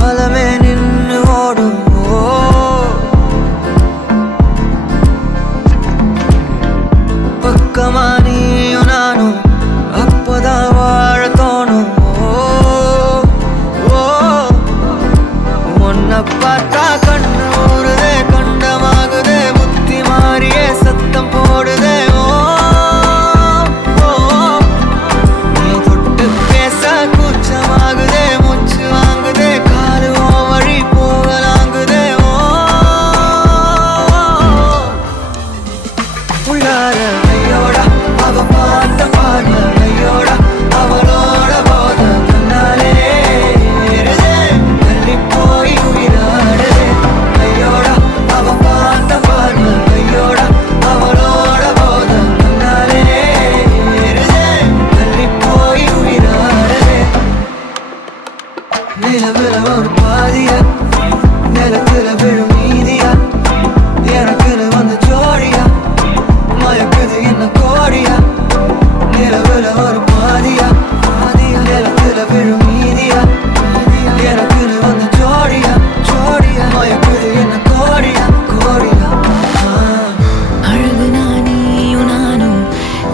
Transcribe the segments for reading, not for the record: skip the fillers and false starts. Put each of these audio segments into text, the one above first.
காலமே நின்னு ஓடும். பக்கமா நீயும் நானும் அப்பதான் வாழ தோணும். உன்னை பார்த்தா கண்ணு ஊறுதே, கண்டமாகுதே, புத்தி மாறியே சத்தம் போடுதே. நீ தொட்டு பேச கூச்சமாகுதே, மூச்சு வாங்குதே, காலு வழி போகலாங்குதே. உள்ளார ஐயோடா அவ பார்த்த பார்வை, ஐயோடா அவளோட போத கண்ணாலே ஏறுதே, தள்ளி போய் உயிராடுதே. ஐயோடா அவ பார்த்த பார்வை, ஐயோடா அவளோட போத கண்ணாலே ஏறுதே, தள்ளி போய் உயிராடுதே. நிலவுல ஒரு பாதியா, நிலத்துல விழும் மீதியா, எனக்குன்னு வந்த ஜோடியா, மயக்குது என்ன கோடியா. நிலவுல ஒரு பாதியா, நிலத்துல விழும் மீதியா, எனக்குன்னு வந்த ஜோடியா, மயக்குது என்ன கோடியா, கோடியா. அழகு நீயும் நானும்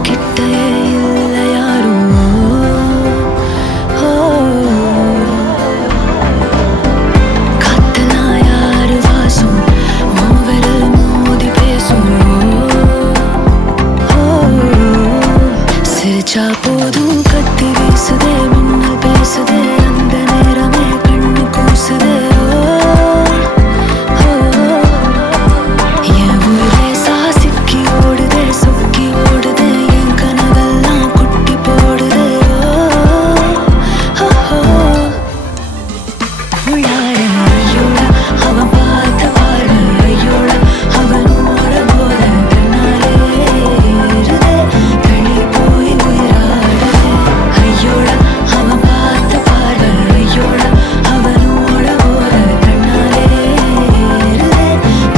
கிட்டே இல்லை யாரும். காத்தெல்லாம் யாரு வாசம், உன் விரல் மோதி பேசும். சிரிச்சா போதும் கத்தி வீசுதே, மின்னல் பேசுதே, அந்த நேரமே கண்ணு கூசுதே. என் உயிரே சாசிக்கி ஓடுதே, சொக்கி ஓடுதே, என் கனவெல்லாம் குட்டி போடுதே. உள்ளார ஐயோடா அவன் பார்த்த பார்வை, ஐயோடா அவனோட போத கண்ணாலே ஏறுதே, தள்ளி போய் உயிராடுதே. ஐயோடா அவன் பார்த்த பார்வை, ஐயோடா அவனோட போத கண்ணாலே ஏறுதே,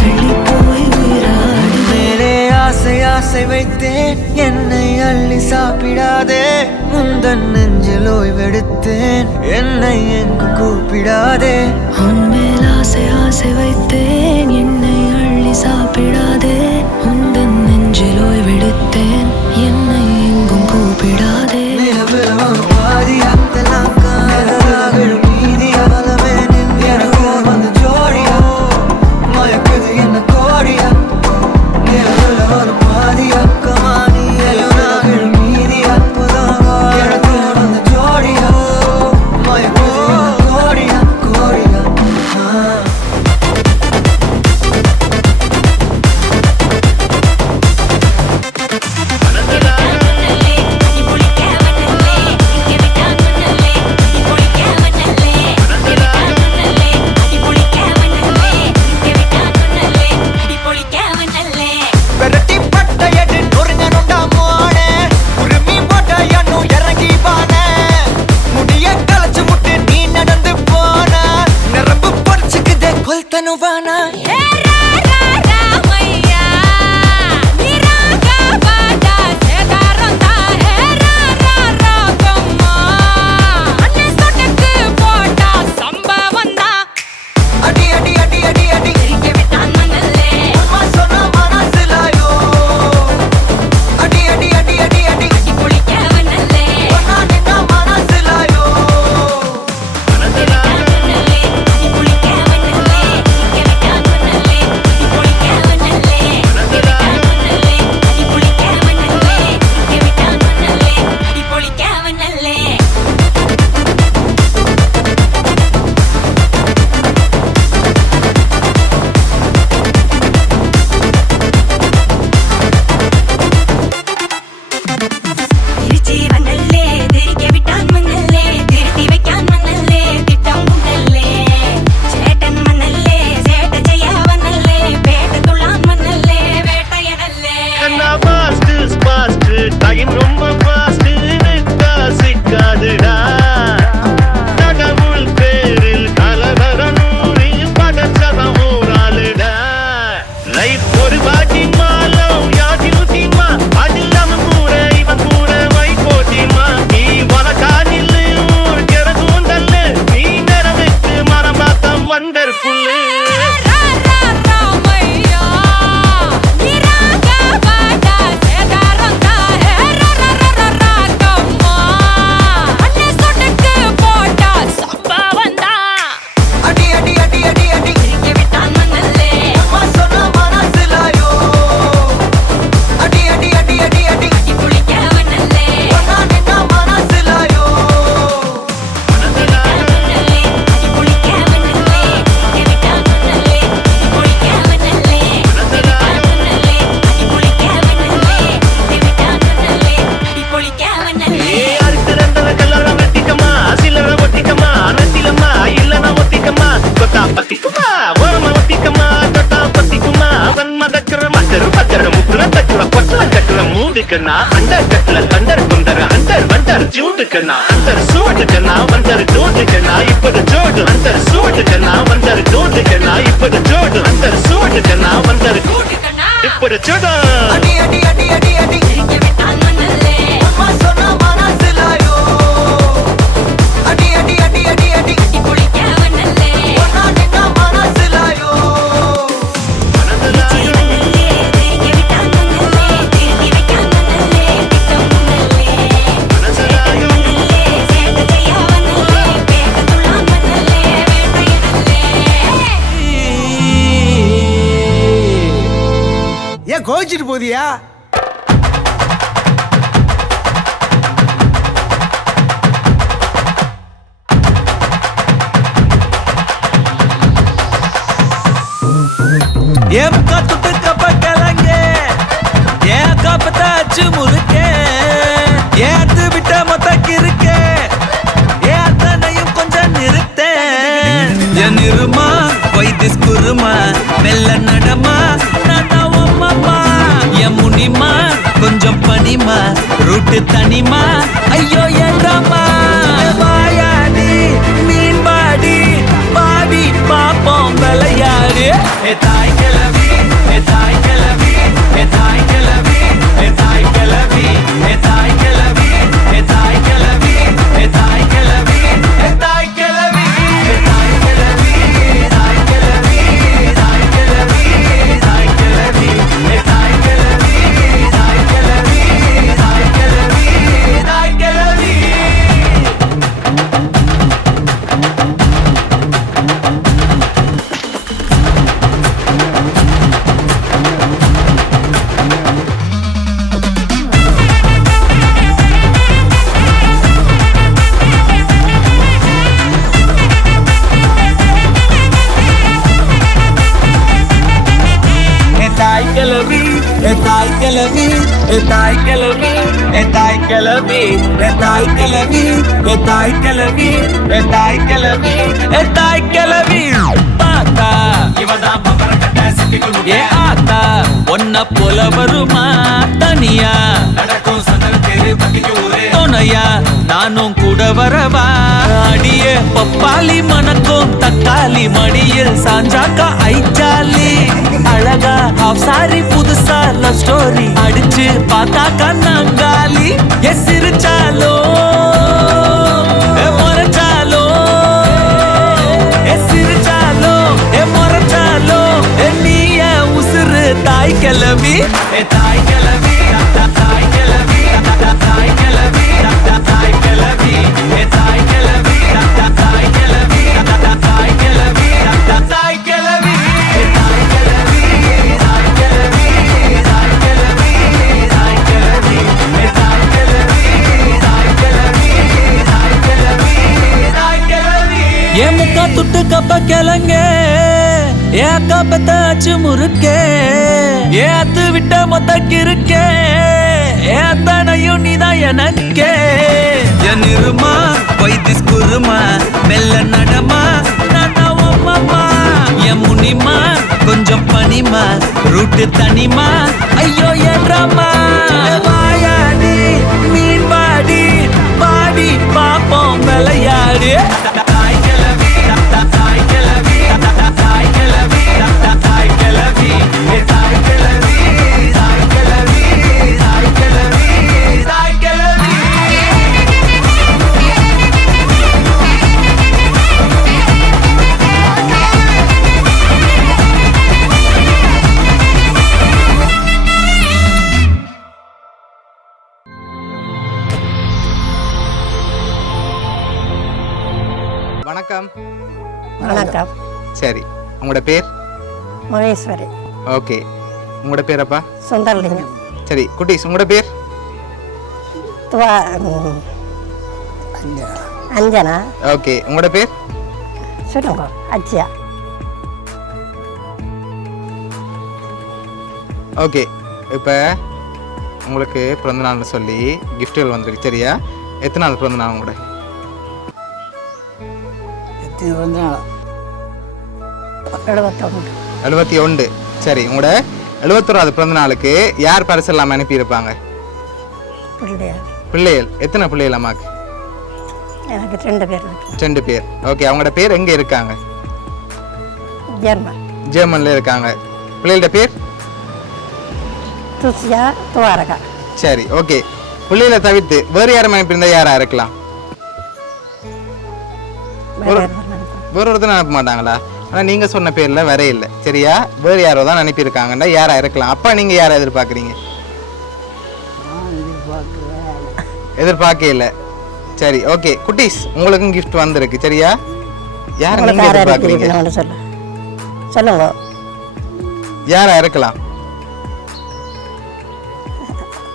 தள்ளி போய் உயிராடுதே. மேலே ஆசை ஆசை வைத்தேன், என்னை அள்ளி சாப்பிடாதே. முந்தன் நெஞ்சில் ஓய்வெடுத்தேன், என்னை எங்கு கூப்பிடாதே. உன்மேல் ஆசை ஆசை வைத்தேன், என்னை அள்ளி சாப்பிடாதே. உந்தன் நெஞ்சில் ஓய்வெடுத்தேன், என்னை எங்கும் கூப்பிடாதே. நிலவுல ஒரு பாதியா, இதெல்லாம் காதலா விழும் மீதியா, காலமே நின்னு எனக்கு வந்த ஜோடியா, மயக்குது என்ன கோடியா. நிலவுல ஒரு பாதியா, கமானி எலுனா விழும் மீதியா, அப்பதான் எனக்கு வந்த ஜோடியா, மயக்குது என்ன கோடியா, கோடியா. விரட்டி பட்டையடு நொறுங்கணுண்டா மோனே, உருமி போட்டையன்னு இறங்கி பானே. முடிய களைச்சு முட்டு நீ நடந்து போன, நரம்பு பொடிச்சுக்குதே கொல்தனுவானா. அடி அடி அடி அடி அடி உம்மா சொன்ன மனசுலாயோ. அடி அடி அடி அடி அடி ஒன்னா நின்னா மனசுலாயோ. அடி ஜூட்டுக்குன்னா அண்டர் கட்ல தண்டர் குண்டர் அண்டர் வண்டர் ஜூட்டுக்குன்னா அண்டர் சூட்டுக்குன்னா வண்டர் ஜூட்டுக்குன்னா இப்பது ஜோடு அண்டர் சூட்டுக்குன்னா வண்டர் ஜூட்டுக்குன்னா இப்பது ஜோடு அண்டர் சூட்டுக்குன்னா வண்டர் இப்பது ஜோடு அடி அடி அடி அடி அடி எரிக்க விட்டான் மண்ணல்லே அம்மா சொன்ன மனசிலாயோ அடி அடி அடி அடி அடி கட்டி குளிக்க வண்ணல்லே ஒன்னா நின்னா மனசிலாயோ எரிக்க விட்டான் மண்ணல்லே திரும்பி வைக்கான் மண்ணல்லே திட்டம் மண்ணல்லே சேட்ட செய்ய வண்ணல்லே பேக்க துள்ளான் மண்ணல்லே வேட்டையனல்லே ஏன் கோச்சிட்டு போதியா? ஏன் கத்துட்டு கப்பக்கலங்க ஏன் காப்பத்தாச்சு முறுக்கே ஏத்து விட்ட மொத்தக்கு இருக்கே ஏன் அத்தனையும் கொஞ்சம் நிறுத்தேன் என் இருமா வைத்திஸ் குருமா மெல்ல நடமா நான் அம்மா என் முனிமா கொஞ்சம் பனிமா ரூட்டு தனிமா ஐயோ என்றம்மா வாயாடி மீன் பாடி பாடி பாப்போம் விளையாடு ஏ தாய் கிளவி ஏ தாய் கிளவி ஏ தாய் கிளவி ஏ தாய் கிளவி ஏ தாய் கிளவி ஏ தாய் கிளவி ஏ தாய் கிளவி ஏ தாய் கிளவி ஏ தாய் கிளவி தாய் கிளவி தாய் கிளவி தாய் கிளவி ஏ தாய் கிளவி தாய் கிளவி தாய் கிளவி தாய் கிளவி தாய் கிளவி தாய் கிளவி தாய் கிளவி தாய் கிளவி தாய் கிளவி தாய் கிளவி தாய் கிளவி தாய் கிளவி பாத்தா இவதான் பம்பர கட்ட சிட்டிக்குள் ஏ ஆத்தா ஒன்ன போல வருமா தனியா நடக்கும் சந்தன தேரு பக்கிக்கு ஊரே துணையா நானும் கூட வரவா அடியே பப்பாளி மணக்கும் தக்காளி மடியில் சாஞ்சாக்கா ஐச்சாலி அழகா ஹாஃப் சாரி புதுசா லவ் ஸ்டோரி அடிச்சு பார்த்தாக்கா நாங்காலி எ சிரிச்சாலோ எ முறைச்சாலோ எ சிரிச்சாலோ எ முறைச்சாலோ எ நீய உசுறு தாய் கிளவி எ தாய் கிளவி தாய் கிளவி தாய் கிளவி தாய் கிளவி எ தாய் கிளவி தாய் கிளவி தாய் கிளவி தாய் கிளவி ஏன் முக்கா துட்டு கப்ப கிளங்க ஏன் காப்பத்தாச்சு முறுக்கே ஏன் அத்து விட்ட மொத்தக்கு இருக்கே ஏன் அத்தனையும் நீதான் எனக்கே என் இருமா வைத்திஸ் குருமா மெல்ல நடமா நான் அம்மா என் முனிமா கொஞ்சம் பனிமா ரூட்டு தனிமா ஐயோ என்றம்மா வாயாடி மீன் பாடி பாடி பாப்போம் விளையாடு தாய் கிளவி தாய் கிளவி தாய் கிளவி தாய் கிளவி தாய் கிளவி தாய் கிளவி தாய் கிளவி தாய் கிளவி வணக்கம். வணக்கம். சரி, உங்களோட பேர்? மகேஸ்வரி. ஓகே, உங்களோட பேரப்பா? சுந்தரலிங்கம். சரி குட்டீஸ், உங்களோட பேர்? அஞ்சனா. ஓகே, உங்களோட பேர்? சொல்லுங்க. அச்சியா. ஓகே, இப்போ உங்களுக்கு பிறந்த நாள்னு சொல்லி கிஃப்ட்டுகள் வந்திருக்கு. சரியா? எத்தனை நாள் பிறந்த நாள் உங்களோட? 71. சரி, உங்களோட 71வது பிறந்த நாளுக்கு யார் பரிசு எல்லாம் அனுப்பியிருப்பாங்க? பிள்ளையார் பிள்ளைகள் எத்தனை பிள்ளைகள் அம்மாக்கு? எனக்கு 2 பேர் இருக்கு. 2 பேர். ஓகே, அவங்களோட பேர் எங்கே இருக்காங்க? ஜெர்மன் ஜெர்மனில் இருக்காங்க. பிள்ளைகளோட பேர்? துசியா துவாரகா. சரி, ஓகே. பிள்ளைகளை தவிர்த்து வேறு யாரும் அனுப்பியிருந்தா யாரா இருக்கலாம்? வேற யாரும் நினைப்பேன். வேறு ஒருத்தர் அனுப்ப மாட்டாங்களா? ஆனால் நீங்கள் சொன்ன பேரில் வர இல்லை சரியா? வேறு யாரோ தான் அனுப்பியிருக்காங்கன்னா யாரா இருக்கலாம்? அப்பா நீங்கள் யாரை எதிர்பார்க்குறீங்க? எதிர்பார்க்க இல்லை. சரி, ஓகே. குட்டீஸ், உங்களுக்கும் கிஃப்ட் வந்திருக்கு சரியா? யாரை உங்களுக்கு நீங்கள் யாரை எதிர்பார்க்குறீங்க? அனுப்பியிருக்கீங்கன்னு சொல்லுங்க. யாரா இருக்கலாம்?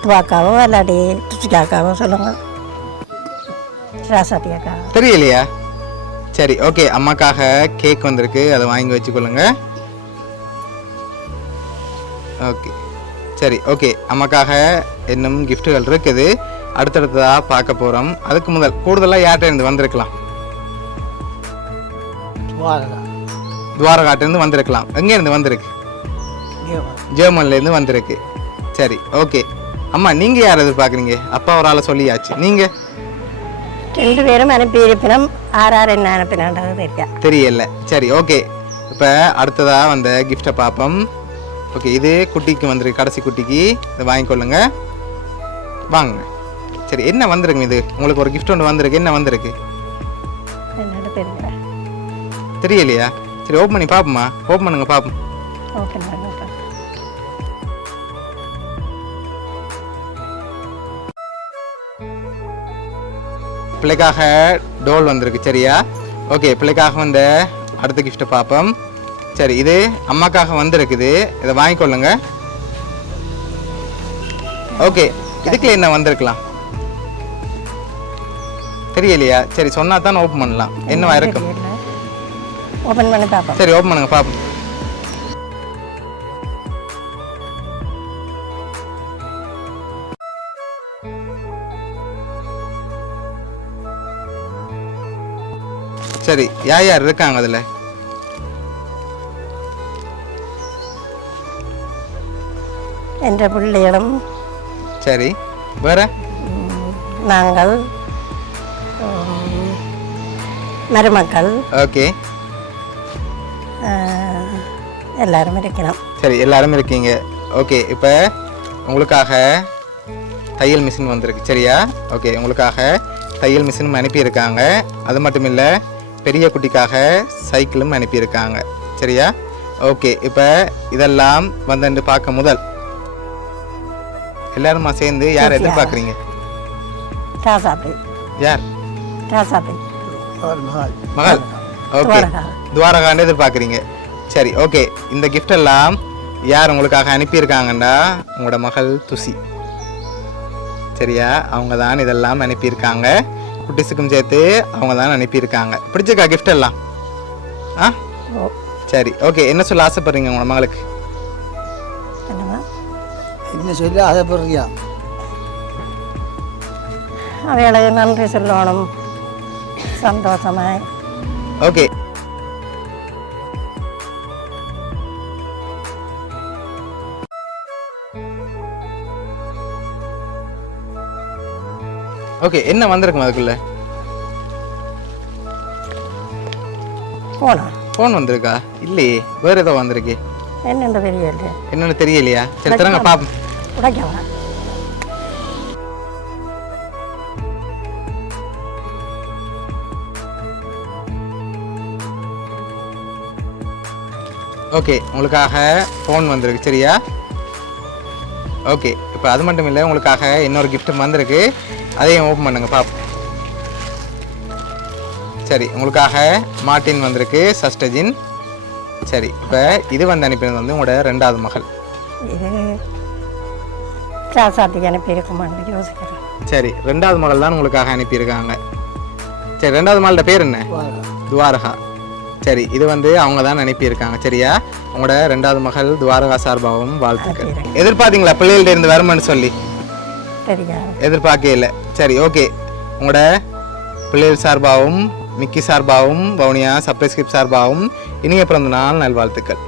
துவாக்காவோ இல்லாட்டி துசிகாக்காவோ சொல்லுங்க. ராசாத்தி அக்கா. தெரியலையா? சரி, ஓகே. அம்மாக்காக கேக் வந்திருக்கு, அதை வாங்கி வச்சுக்கொள்ளுங்க. ஓகே, சரி, ஓகே. அம்மாக்காக இன்னும் கிஃப்ட்டுகள் இருக்குது, அடுத்தடுத்ததாக பார்க்க போகிறோம். அதுக்கு முதல் கூடுதலாக யார்கிட்ட இருந்து வந்திருக்கலாம்? துவாரகாட்டிலேருந்து வந்திருக்கலாம். எங்கேருந்து வந்திருக்கு? ஜெர்மன்லேருந்து வந்திருக்கு. சரி, ஓகே. அம்மா, நீங்கள் யார் எதிர்பார்க்குறீங்க? அப்பா ஒரு ஆளை சொல்லியாச்சு. நீங்கள்? 2 பேரும் அனுப்பி இருப்பினும் ஆறாறு என்ன அனுப்பினான்றது தெரியா. தெரியல. சரி, ஓகே. இப்போ அடுத்ததாக வந்த கிஃப்டை பார்ப்போம். ஓகே, இது குட்டிக்கு வந்திருக்கு, கடைசி குட்டிக்கு. இதை வாங்கிக்கொள்ளுங்க. வாங்க. சரி, என்ன வந்திருக்கு? இது உங்களுக்கு ஒரு கிஃப்ட் ஒன்று வந்திருக்கு. என்ன வந்திருக்கு? என்னோட தெரியல. தெரியலையா? சரி, ஓப்பன் பண்ணி பார்ப்போம்மா. ஓப்பன் பண்ணுங்க பார்ப்போம். Okay madam. பிள்ளைக்காக டோல் வந்திருக்கு சரியா? ஓகே, பிள்ளைக்காக வந்த அடுத்த கிஃப்ட்டை பார்ப்போம். சரி, இது அம்மாக்காக வந்திருக்குது, இதை வாங்கிக்கொள்ளுங்க. ஓகே, இதுக்குள்ள என்ன வந்திருக்கலாம்? தெரியலையா? சரி, சொன்னா தான் ஓப்பன் பண்ணலாம். என்னவா இருக்கும்? ஓப்பன் பண்ணி பார்ப்போம். சரி, ஓப்பன் பண்ணுங்க பார்ப்போம். சரி, யார் யார் இருக்காங்க அதில்? என்ற பிள்ளைகளும் சரி, வேற? நாங்கள் மருமக்கள் ஓகே, எல்லாரும் இருக்கணும். சரி, எல்லாரும் இருக்கீங்க. ஓகே, இப்போ உங்களுக்காக தையல் மிஷின் வந்திருக்கு சரியா? ஓகே, உங்களுக்காக தையல் மிஷினும் அனுப்பியிருக்காங்க. அது மட்டும் இல்லை, பெரிய குட்டிக்காக சைக்கிளும் அனுப்பியிருக்காங்க சரியா? ஓகே, இப்போ இதெல்லாம் வந்து பார்க்க முதல் எல்லாருமா சேர்ந்து யார் எதிர்பார்க்குறீங்க? ராசாத்தி. யார்? ராசாத்தி மகள். ஓகே, துவாரகாண்டு எதிர்பார்க்குறீங்க. சரி, ஓகே. இந்த கிஃப்ட் எல்லாம் யார் உங்களுக்காக அனுப்பியிருக்காங்கண்டா உங்களோட மகள் துசி சரியா? அவங்க தான் இதெல்லாம் அனுப்பியிருக்காங்க. குட்டிஸுக்கும் சேர்த்து அவங்க தான் அனுப்பியிருக்காங்க. பிடிச்சிருக்கா கிஃப்ட் எல்லாம்? ஆ, சரி, ஓகே. என்ன சொல்ல ஆசைப்படுறீங்க உங்களோட மகளுக்கு? என்ன சொல்லி ஆசைப்படுறியா? அவைகளுக்கு நன்றி சொல்லணும், சந்தோஷமாய். Okay, okay. என்ன வந்திருக்கும் அதுக்குள்ள? ஃபோன் வந்திருக்கா? இல்லையே, வேற ஏதோ வந்திருக்கு. என்னென்ன தெரியல. என்னன்னு தெரியலையா? சரி, தரங்க பாப்போம். உடைக்கவா? ஓகே, உங்களுக்காக ஃபோன் வந்திருக்கு சரியா? ஓகே, இப்போ அது மட்டும் இல்லை, உங்களுக்காக இன்னொரு கிஃப்ட்டும் வந்திருக்கு, அதையும் ஓப்பன் பண்ணுங்க பாப்போம். சரி, உங்களுக்காக மார்டின் வந்திருக்கு, சஸ்டஜின். சரி, இப்போ இது வந்து அனுப்பினது வந்து உங்களோட 2வது மகள். இது ராசாத்திக்கு அனுப்பியிருக்குமான்னு யோசிக்கிறேன். சரி, 2வது மகள் தான் உங்களுக்காக அனுப்பியிருக்காங்க. சரி, 2வது மகளோட பேர் என்ன? துவாரகா. சரி, இது வந்து அவங்க தான் அனுப்பியிருக்காங்க சரியா? உங்களோட 2வது மகள் துவாரகா சார்பாகவும் வாழ்த்துக்கள். எதிர்பார்த்தீங்களா பிள்ளைகள்ட்ட இருந்து வருமானு சொல்லி? எதிர்பார்க்கவே இல்லை. சரி, ஓகே. உங்களோட பிள்ளைகள் சார்பாகவும் மிக்கி சார்பாகவும் வவுனியா சர்ப்ரைஸ் கிஃப்ட் சார்பாகவும் இனிய பிறந்த நாள் நல்வாழ்த்துக்கள்.